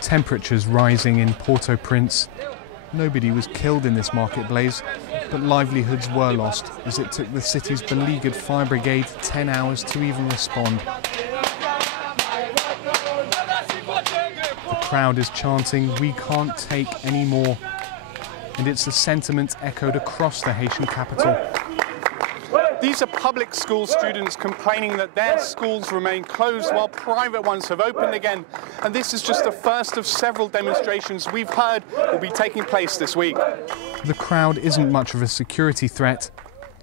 Temperatures rising in Port-au-Prince. Nobody was killed in this market blaze, but livelihoods were lost as it took the city's beleaguered fire brigade 10 hours to even respond. The crowd is chanting, "We can't take any more." And it's the sentiment echoed across the Haitian capital. These are public school students complaining that their schools remain closed while private ones have opened again. And this is just the first of several demonstrations we've heard will be taking place this week. The crowd isn't much of a security threat,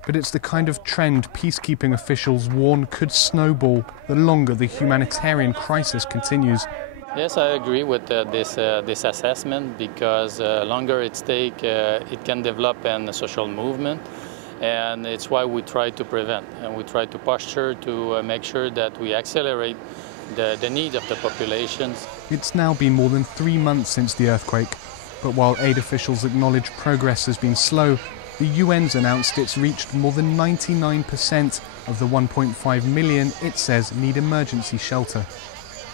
but it's the kind of trend peacekeeping officials warn could snowball the longer the humanitarian crisis continues. Yes, I agree with this assessment, because longer it takes, it can develop a social movement. And it's why we try to prevent, and we try to posture to make sure that we accelerate the need of the populations. It's now been more than 3 months since the earthquake, but while aid officials acknowledge progress has been slow, the UN's announced it's reached more than 99% of the 1.5 million it says need emergency shelter.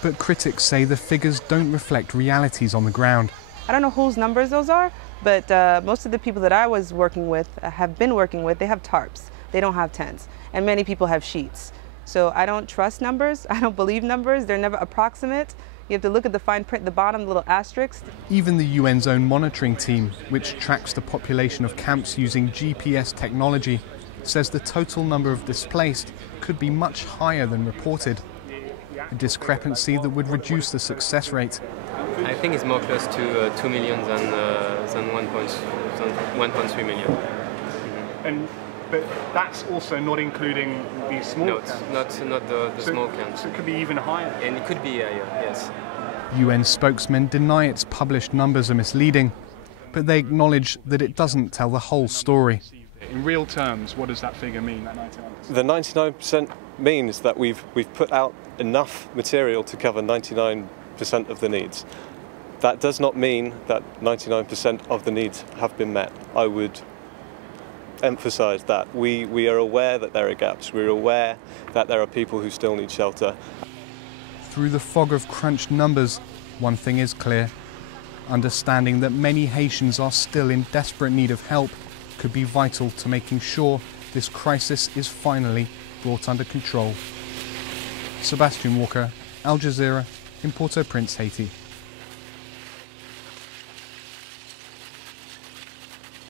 But critics say the figures don't reflect realities on the ground. I don't know whose numbers those are, but most of the people that I was working with, have been working with, they have tarps. They don't have tents. And many people have sheets. So I don't trust numbers. I don't believe numbers. They're never approximate. You have to look at the fine print, the bottom, the little asterisk. Even the UN's own monitoring team, which tracks the population of camps using GPS technology, says the total number of displaced could be much higher than reported. A discrepancy that would reduce the success rate. I think it's more close to 2 million than 1.3 million. Mm-hmm. But that's also not including these small camps? Not the small camps. So it could be even higher? And it could be higher, yes. UN spokesmen deny its published numbers are misleading, but they acknowledge that it doesn't tell the whole story. In real terms, what does that figure mean, that 99%? The 99% means that we've put out enough material to cover 99% of the needs. That does not mean that 99% of the needs have been met. I would emphasise that. We are aware that there are gaps. We're aware that there are people who still need shelter. Through the fog of crunched numbers, one thing is clear. Understanding that many Haitians are still in desperate need of help could be vital to making sure this crisis is finally brought under control. Sebastian Walker, Al Jazeera, in Port-au-Prince, Haiti.